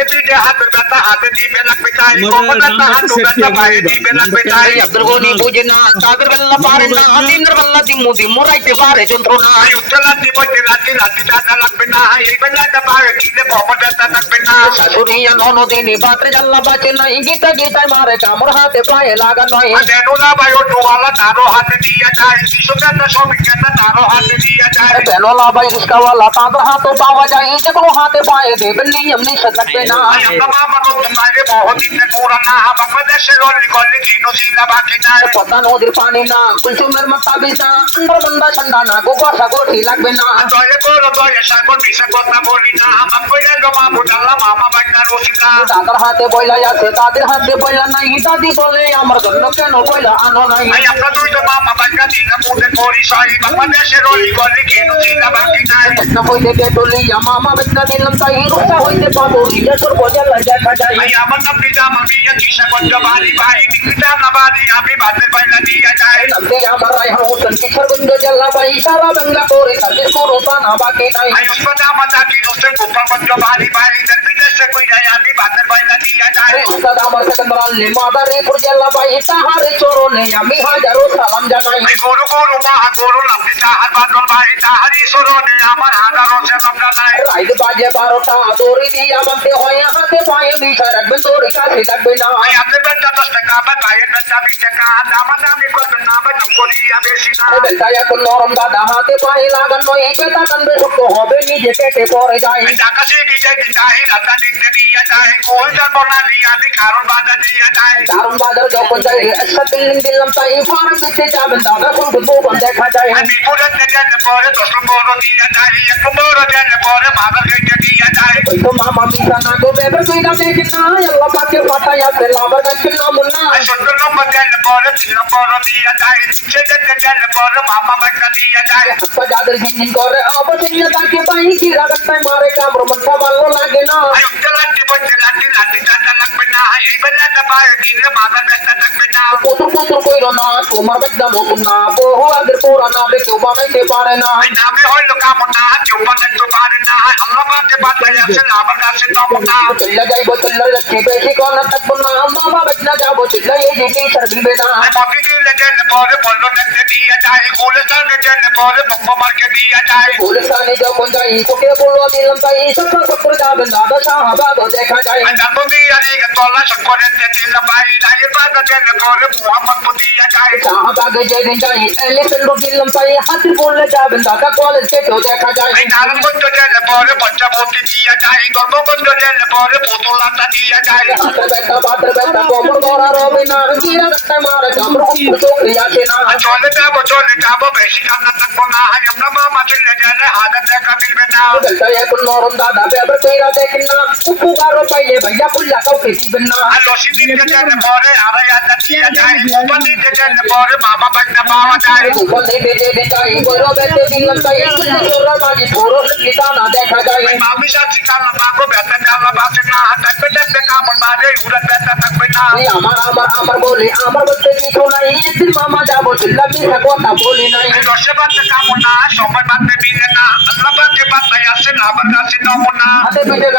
হাতে পিঠে হাতের ব্যথা হাতে দিবে লাগবে তাই কমলাটা হাতু ব্যথা পায়ে দিবে লাগবে তাই আব্দুল গনি বুঝে না তাদের বেলা পারে না দিনের বেলা দিমু দিমু রাইতে পারে যন্ত্রণা উত্তলা দিব লাঠি লাঠি দাদা লাগবে না এই বেলাটা পায়ে দিলে কমলাটা থাকবে না শাশুড়িয়া ননদিনী পাত্রে জাল্লা বাঁচে নাই গীতা গীতায় মারে কামড় হাতে পায়ে লাগা নয় দেনুলা বায়ু টোয়ালা তারও হাতে দিয়ে যায় শিশুটা শ্রমিকটা তারও হাতে দিয়ে যায় বেনলা বাই রিস্কাওয়ালা তাদের হাতে পাওয়া যায় যে কোনো হাতে পায়ে দেবেন নিয়ম নিষেধ লাগবে না পদ্মা নদীর পানি না কুলসুমের মাথা বিছা আন্ডার বন্দা ঠান্ডা না গোগা সাগর লাগবে না দাদার হাতে বইলা আছে তাদের হাতে বইলা নাই দাদি বলে আমার জন্য কেন বইলা আনো নাই হইতে পেটলি মামা বেটা দিলাম তাই রূপটা হইতে পাবো নিজে তোর বজার দেখা যায় আমার নাম পিতা আমার বিয়ে কিসা করতে বাড়ি ভাই নিকিতা না বাড়ি আমি বাদের বাইলা দিয়ে যাই নামতে আমার রায় হোসেন কিশোরগঞ্জ জেলা বাই সারা বাংলা করে সাথে করো তা না বাকি নাই উস্তাদ আমার জাতি হোসেন গোপালগঞ্জ বাড়ি ভাই বিদেশে কই যাই আমি বাদের বাইলা দিয়ে যাই উস্তাদ আমার সেকেন্দ্রাল মাদারীপুর জেলা বাই তাহারে চরণে আমি হাজারো সালাম জানাই গরু গরু মহা গরু নামতে তাহার বাদল ভাই তাহারি সরণে আমার হাজারো সালাম জানাই রাইড বাজে 12টা দড়ি দিয়ে আমাকে হয় হাতে পায়ে মিশা রাখবেন তোর কাছে লাগবে না আপনি বেটা 10 টাকা বা ভাইয়ের বেটা 20 টাকা আমার দামি করবেন না বা করিয়া বেশি না বেটা এখন নরম দাদা হাতে পায়ে লাগান নয় বেটা কান্দে শক্ত হবে নিজে পেটে পড়ে যায় টাকা সে দিয়ে যায় রাতা দিতে দিয়ে যায় কোল যার বনা দিয়া দি কারণ বাধা দিয়ে যায় কারণ বাজার যখন যাই একটা বিল্ডিং দিলাম তাই ফার্ম দিতে যাবেন দাদা শুধু দোকান দেখা যায় আমি পুরো দেন পরে 10 বড় দিয়ে যায় এক বড় দেন পরে বাজার গেটে দিয়ে যায় তো মামা মিশা না গো বেবে কইরা দেখি না আল্লাহ পাকে পাঠায় আছে লাভার গাছে নাম না সত্তর নম্বর দেন পরে 3 নম্বর দিয়ে যায় সে দেন পরে মামা বাচ্চা দিয়ে যায় তো যাদের জিনিস করে অবশ্যই তাকে পাই কি রাগটায় মারে কামড় মনটা ভালো লাগে না লাঠি বলতে লাঠি লাঠি দাদা লাগবে না এই বেলাটা পায়ে দিলে মাথা ব্যথা থাকবে না কুতুর কুতুর কইরো না তোমার বেদা নতুন না বহু আগের পুরানা বে কেউ বানাইতে পারে না নামে হইলো কামনা কেউ বানাইতে পারে না আল্লাহ পাকে বাতায় আছে আমার কাছে নমনা চলে যাইবো চলে যাচ্ছে বেশি কোনা থাকবো না মামা বেদা যাবো চলে এই দিকে ছাড়বে না মতি দিলে দেন পরে বললো দেখতে দিয়ে যায় গুলশানে দেন পরে বম্বা মার্কে দিয়ে যায় গুলশানে যখন যাই তোকে বললো দিলাম তাই সত্তর সত্তর যাবেন দাদা শাহবাগ দেখা যায় জানবি আরে তোলা সকলে দিল ভাই নাই বাদা দেন পরে মোহাম্মদ দিয়ে যায় শাহবাগে যেদিন যাই এলিফেন্ট দিলাম তাই হাতি বললে যাবেন দাদা কলেজ থেকেও দেখা যায় নারায়ণগঞ্জ দেন পরে পঞ্চাবতী দিয়ে যায় গর্বগঞ্জ দেন পরে পুতুলাটা দিয়ে যায় হাতে ব্যথা বাতের ব্যথা কোমর ধরা রবে না গিরা রাস্তায় মারে কামড় চোখে আসে না চলে যাবো বেশি কান্না থাকবো না আমরা মামা চলে গেলে হাজার টাকা মিলবে না এখন নরম দাদা বেবে কইরা দেখেন না উপকারও পাইলে ভাইয়া পুল্লা কাউকে দিবেন না লসি দিতে গেলে পরে 2,500 দিয়ে যায় উপর দিতে গেলে পরে মামা বাচ্চা পাওয়া যায় উপর দিতে যেতে যাই গৌরবেতে দিলাম তাই তোরা মাঝে পুরো ঠিকানা দেখা যায় মামি সাথী কান্না পাবো ব্যথা কান্না বাসে না থাকবে দেখবে কামড় মারে উড়ে ব্যথা থাকবে না আমার বলে আমার বলতে কিছু নাই একদিন মামা যাবো চিল্লা মিশা কথা বলি নাই রসে বাচ্চা কামড় না সময় বাঁধতে মিলে না আল্লাহ পাকে বাতায় আসে না আমার কাছে নমনা হাতে পিঠে